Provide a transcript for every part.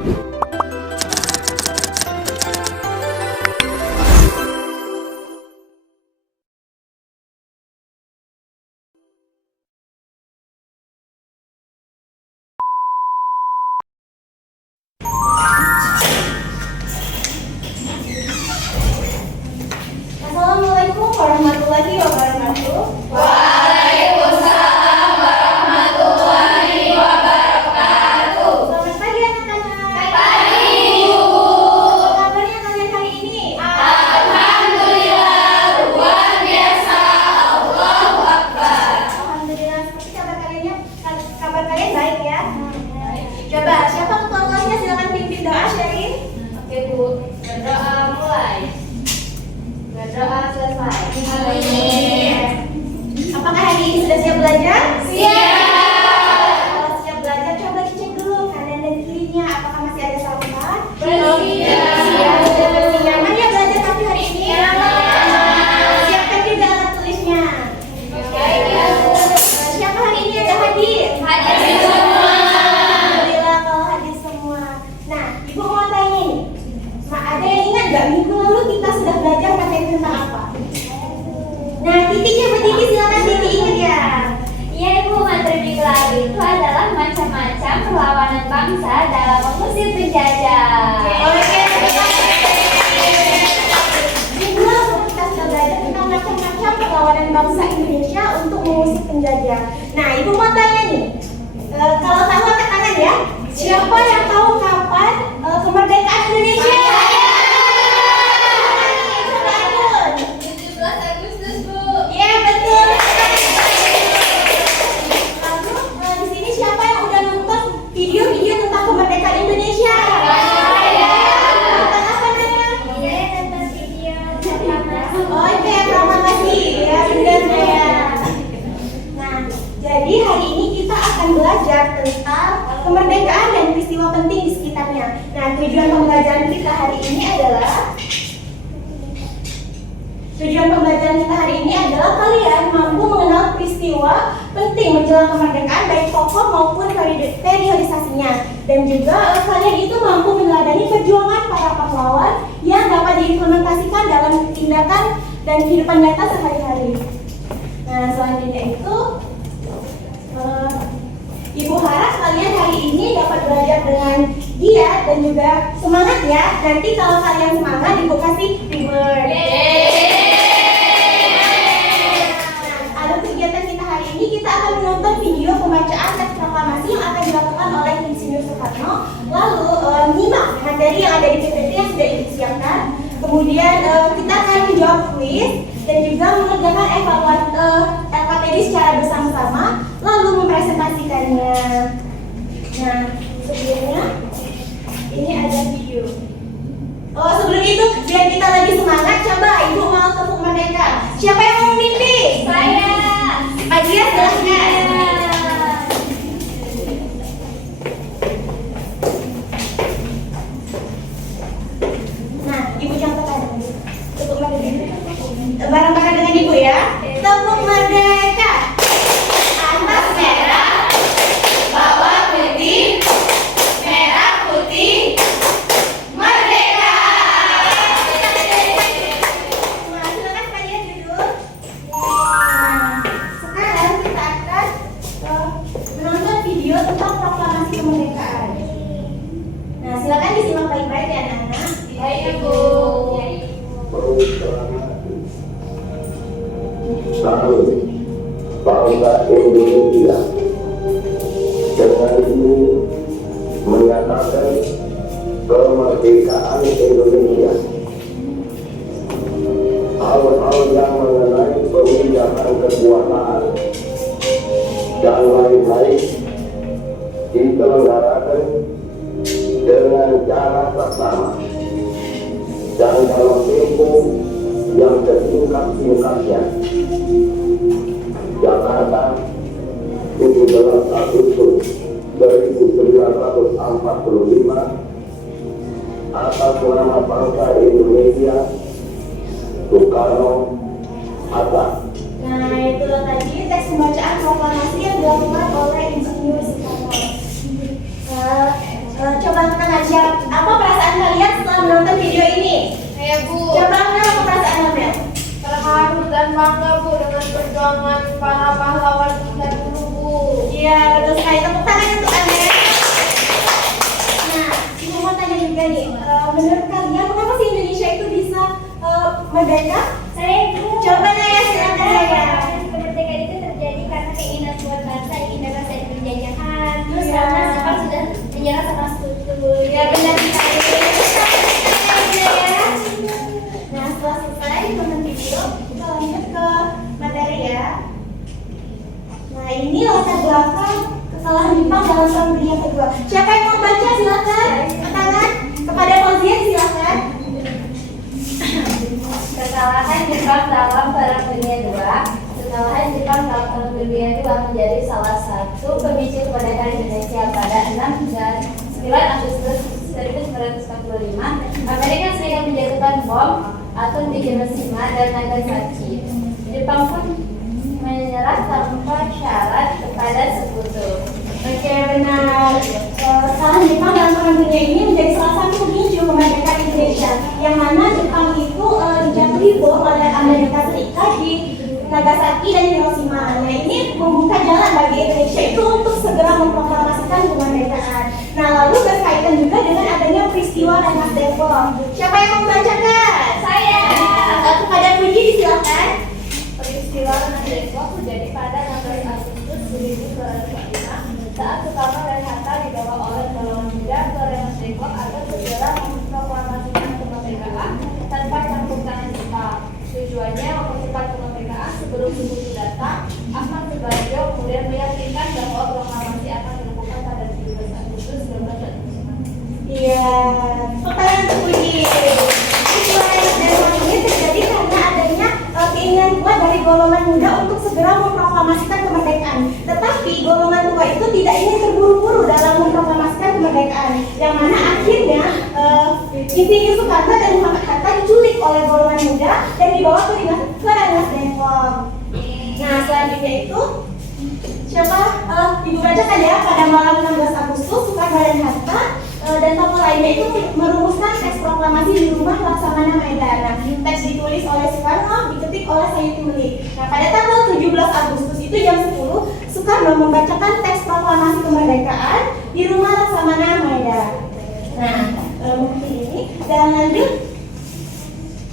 Assalamualaikum warahmatullahi wabarakatuh. Waalaikumsalam warahmatullahi wabarakatuh. Selamat pagi anak-anak. Pagi, Bu. Apa kabarnya kalian hari ini? Alhamdulillah, luar biasa. Allahu Akbar. Alhamdulillah. Seperti kabar kalian baik ya? Coba siapa ketua kelasnya silakan pimpin doa Sherin. Oke, Bu. Berdoa mulai. Berdoa selesai. Amin. Apakah hari ini sudah siap belajar? Siap. Kalau siap belajar coba dicek dulu kanan dan kirinya apakah masih ada sampah? Bersiap. Siap, sudah bersih. Nyaman ya belajar tapi hari ini? Siapkan juga alat tulisnya. Siapa hari ini ada hadir? Hadir semua. Alhamdulillah kalau hadir semua. Nah, Ibu mau tanya nih. Ada yang ingat nggak minggu lalu kita sudah belajar materi tentang apa? Nah, Titi coba Titi silakan Titi ingat ya. Iya, Ibu, materi minggu lalu itu adalah macam-macam perlawanan bangsa dalam mengusir penjajah. Oke, minggu lalu kita sudah belajar tentang macam-macam perlawanan bangsa Indonesia untuk mengusir penjajah. Nah, Ibu mau tanya nih. Kalau tahu angkat tangan ya. Siapa yang tahu kapan kemerdekaan Indonesia? Coba Adun. 17 Agustus, Bu. Iya betul. Lalu di sini siapa yang udah nonton video-video tentang kemerdekaan Indonesia? Tentang apa namanya? Tentang video proklamasi. Oke, proklamasi. Ya benar ya. Nah, jadi hari ini kita akan belajar tentang kemerdekaan dan peristiwa penting di sekitarnya. Nah, tujuan pembelajaran kita hari ini adalah kalian mampu mengenal peristiwa penting menjelang kemerdekaan baik tokoh maupun periodisasinya, dan juga kalian itu mampu meneladani perjuangan para pahlawan yang dapat diimplementasikan dalam tindakan dan kehidupan nyata sehari-hari. Nah, selanjutnya itu Ibu harap kalian hari ini dapat belajar dengan giat dan juga semangat ya. Nanti kalau kalian semangat Ibu kasih reward. Ada kegiatan kita hari ini, kita akan menonton video pembacaan teks proklamasi yang akan dilakukan oleh Insinyur Soekarno. Lalu nyimak materi yang ada di PPT yang sudah Ibu siapkan. Kemudian kita akan menjawab kuis dan juga mengerjakan LKPD secara bersama-sama, lalu mempresentasikannya. Nah, sebelumnya ini ada video. Oh, sebelum itu biar kita lebih semangat, coba Ibu mau tepuk merdeka. Siapa yang mau memimpin? Saya. Pak Dia silahkan. Nah, Ibu contohkan. Tepuk merdeka. Bareng-bareng dengan Ibu ya. Tepuk merdeka. Atas merah, Bawah putih, merah putih, merdeka. Nah, silakan Pak Dia duduk. Nah, sekarang kita akan menonton video tentang proklamasi kemerdekaan. Nah, silakan disimak baik-baik ya anak-anak. Baik, Ibu. Satu, bangsa Indonesia dengan ini menyatakan kemerdekaan Indonesia. Hal-hal yang mengenai pemindahan kekuasaan dan lain-lain diselenggarakan dengan cara bersama dan dalam tempo yang sesingkat-singkatnya. Jakarta, 17 Agustus 1945, atas nama bangsa Indonesia, Soekarno, Hatta. Nah, itulah tadi teks pembacaan proklamasi yang dilakukan oleh Insinyur Soekarno. Coba angkat tangan, siapa perjuangan para pahlawan kita dulu, Bu. Iya, betul sekali. Tepuk tangan untuk Anda. Nah, Ibu mau tanya juga nih, menurut kalian kenapa sih Indonesia itu bisa merdeka? Coba Naya, silakan Naya. Kemerdekaan itu terjadi karena keinginan buat bangsa ingin bebas dari penjajahan. Terus Iya. karena Jepang sudah menyerah sama sekutu. Ya benar sekali. Nah, setelah selesai nonton video, kita lanjut ke materi ya. Nah, ini latar belakang kesalahan Jepang dalam Perang Dunia Kedua. Siapa yang mau baca silakan. Tangan kepada Fauzian silakan. Kekalahan Jepang dalam Perang Dunia II. Kekalahan Jepang dalam Perang Dunia II menjadi salah satu pemicu kemerdekaan Indonesia pada 9 Agustus 1945. Amerika Serikat menjatuhkan bom atom di Hiroshima dan Nagasaki. Jepang pun menyerah tanpa syarat kepada sekutu. Oke, benar. Kesalahan Jepang dalam Perang Dunia ini menjadi salah satu pemicu kemerdekaan Indonesia, yang mana Jepang itu dijatuhi bom oleh Amerika Serikat di Nagasaki dan Hiroshima. Nah, ini membuka jalan bagi Indonesia itu untuk segera memproklamasikan kemerdekaan. Nah, lalu berkaitan juga dengan adanya peristiwa Rengas Dengklok. Siapa yang mau membacakan? Saya. Kepada Puji disilakan. Peristiwa Rengas Dengklok terjadi pada 16 Agustus 1945 saat Soekarno dan Hatta dibawa oleh golongan muda ke Rengas Dengklok agar segera memproklamasikan kemerdekaan tanpa campur tangan Jepang. Tujuannya mempercepat kemerdekaan sebelum sekutu datang. Ahmad Subarjo kemudian meyakinkan bahwa proklamasi akan dilakukan pada 17 Agustus 1945. Iya, pertanyaan Puji. Peristiwa Rengas Dengklok ini terjadi karena adanya keinginan kuat dari golongan muda untuk segera memproklamasikan kemerdekaan. Tetapi golongan tua itu tidak ingin terburu-buru dalam memproklamasikan kemerdekaan, yang mana akhirnya Insinyur Soekarno dan Muhammad Hatta diculik oleh golongan muda dan dibawa ke Rengas Dengklok. Nah, selanjutnya itu siapa? Ibu bacakan ya. Pada malam 16 Agustus Soekarno dan Hatta dan tokoh lainnya itu merumuskan teks proklamasi di rumah Laksamana Medan. Nah, teks ditulis oleh Soekarno, diketik oleh Sayuti Melik. Nah, pada tanggal 17 Agustus itu jam 10, Soekarno membacakan teks proklamasi kemerdekaan di rumah Laksamana Medan. Nah, mungkin ini dan lanjut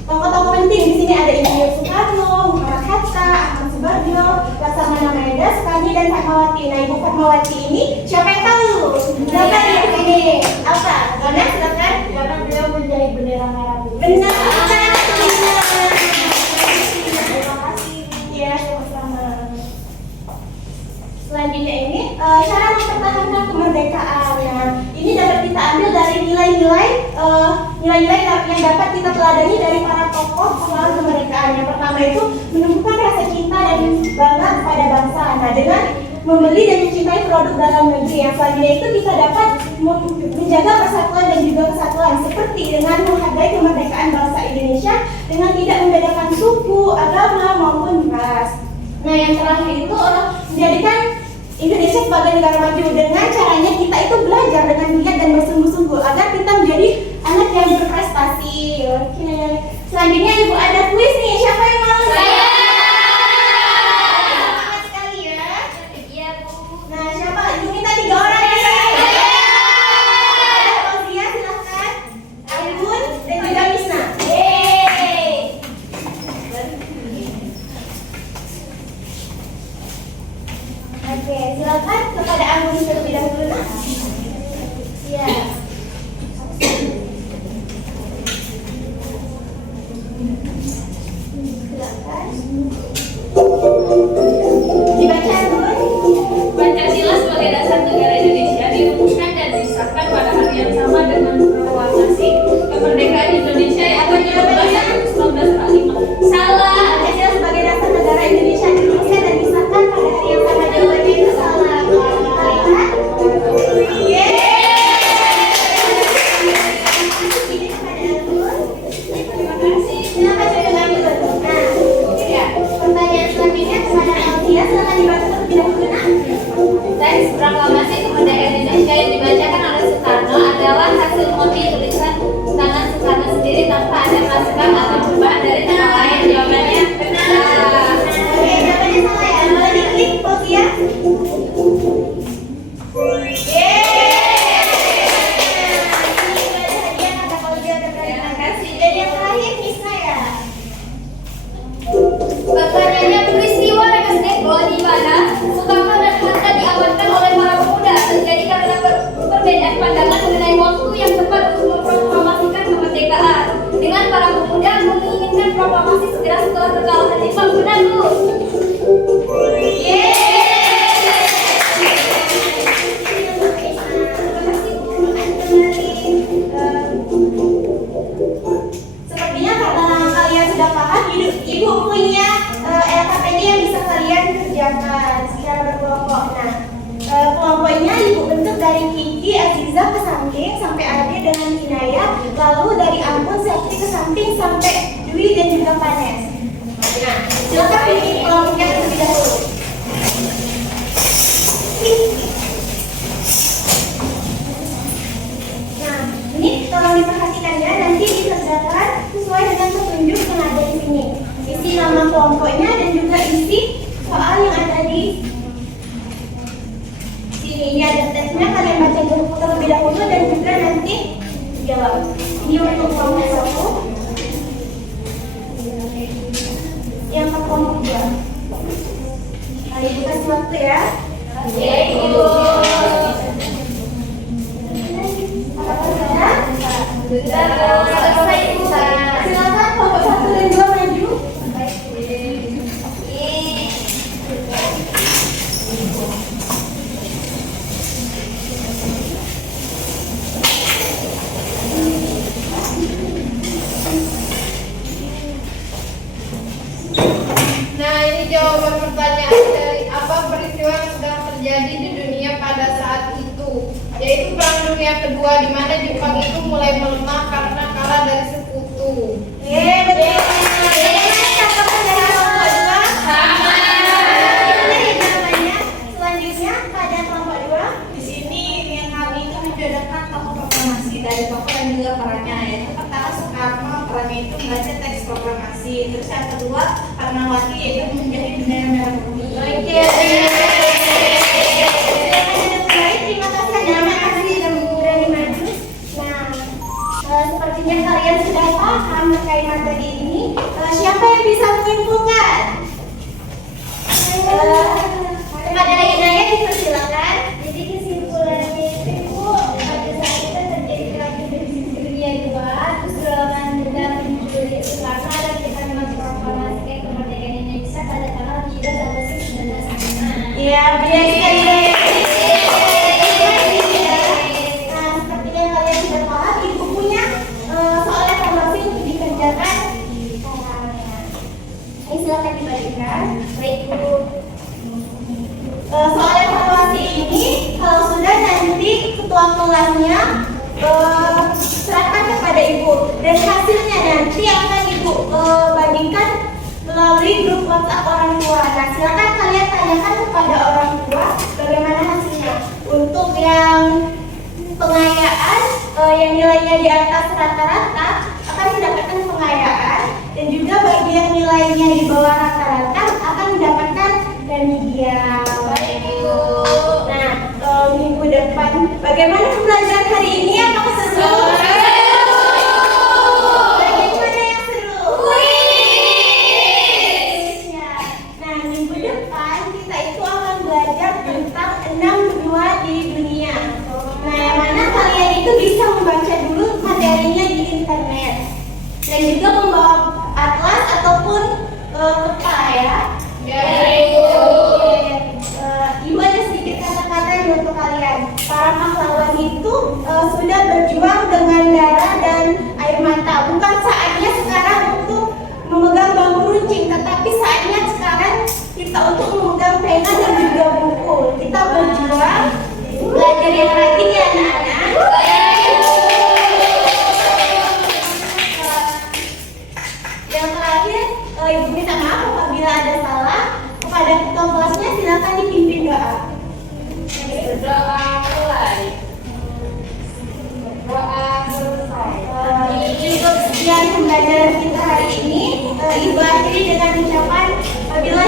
tokoh-tokoh penting di sini ada Insinyur Soekarno, Muhammad Hatta, Ahmad Subarjo, Laksamana Medan, Soekarno dan Fatmawati. Nah, Ibu Fatmawati ini siapa yang tahu? Siapa yang ini? Apa? Karena silakan. Karena beliau menjahit bendera merah putih. Benar, benar. Terima kasih. Iya, sama-sama. Selanjutnya ini cara mempertahankan kemerdekaan. Nah, ini dapat kita ambil dari nilai-nilai yang dapat kita teladani dari para tokoh pahlawan kemerdekaan. Yang pertama itu menumbuhkan rasa cinta dan bangga kepada bangsa. Nah, dengan membeli dan mencintai produk dalam negeri. Yang selanjutnya itu kita dapat menjaga persatuan dan juga kesatuan, seperti dengan menghargai kemerdekaan bangsa Indonesia dengan tidak membedakan suku, agama maupun ras. Nah, yang terakhir itu menjadikan Indonesia sebagai negara maju. Dengan caranya kita itu belajar dengan giat dan bersungguh-sungguh agar kita menjadi anak yang berprestasi. Oke. Selanjutnya Ibu ada kuis nih. Siapa yang mau? Saya. Semangat sekali ya. Iya, Bu. Nah, siapa? Ibu minta 3 orang ya. Ada Fauzia, silakan. Aigun dan juga Misna. Yeay. Oke, silakan kepada Anggun terlebih dahulu. Nah. Iya. Lalu dari Ampun, Septi ke samping sampai Dwi dan juga Panes. Nah, silakan pilih kelompoknya terlebih dahulu. Nah, ini tolong diperhatikan ya, nanti dikerjakan sesuai dengan petunjuk yang ada di sini. Isi nama kelompoknya dan juga isi soal yang ada di sini. Ini ada tesnya, kalian baca terlebih dahulu dan juga nanti jawab. Ini untuk kelompok 1. Yang ke kelompok 2. Mari kita kasih waktu ya. Ya, Ibu. Sudah selesai, Ibu. Silakan kelompok 1 dan 2 maju. Nah, ini jawaban pertanyaan dari apa peristiwa yang sedang terjadi di dunia pada saat itu, yaitu Perang Dunia Kedua, di mana Jepang itu mulai melemah karena kalah dari sekutu. Betul. Bagaimana tanggapan dari kelompok 2? Sama. Ini jawabannya. Selanjutnya pada kelompok 2. Di sini yang kami itu menjodohkan tokoh proklamasi dari tokoh dan juga perannya, yaitu pertama Soekarno, perannya itu membaca teks proklamasi. Terus yang kedua Fatmawati, yaitu menjadi bendera merah putih. Oke. Terima kasih sudah berani maju. Nah, sepertinya kalian sudah paham terkait materi ini. Siapa yang bisa menyimpulkan? Kepada Inaya dipersilakan. Jadi kesimpulannya itu pada saat itu terjadi perang dunia kedua, terus serangan benda mencuri Soekarno dan kita memproklamasikan kemerdekaan Indonesia pada tanggal 7 Agustus 1945. Iya, benar sekali. Nah, sepertinya kalian sudah paham. Ibu punya soal evaluasi untuk dikerjakan. Ini silakan dibagikan. Baik, Bu. Soal evaluasi ini kalau sudah nanti ketua kelasnya serahkan kepada ibu dan hasilnya nanti akan ibu bagikan melalui grup WhatsApp orang tua. Nah, silakan kalian tanyakan kepada orang tua bagaimana hasilnya. Untuk yang pengayaan yang nilainya di atas rata-rata akan mendapatkan pengayaan, dan juga bagi yang nilainya di bawah rata-rata akan mendapatkan remedial. Nah, minggu depan bagaimana pembelajaran hari ini? Apakah seru? Bagaimana yang seru? Nah, minggu depan kita itu akan belajar tentang 6 benua di dunia. Nah, yang mana kalian itu bisa membaca dulu materinya di internet dan juga membawa atlas ataupun peta ya. Ibu ada sedikit kata-kata untuk kalian. Para pahlawan itu sudah berjuang dengan darah dan air mata. Bukan saatnya sekarang untuk memegang bambu runcing, tetapi saatnya sekarang kita untuk memegang pena dan juga buku. Kita berjuang, belajar yang rajin ya anak-anak. Yang terakhir, ibu minta maaf apabila ada salah. Kepada ketua kelasnya silakan dipimpin doa. Berdoa mulai. Doa selesai. Cukup sekian pembelajaran kita hari ini. Ibu akhiri dengan ucapan apabila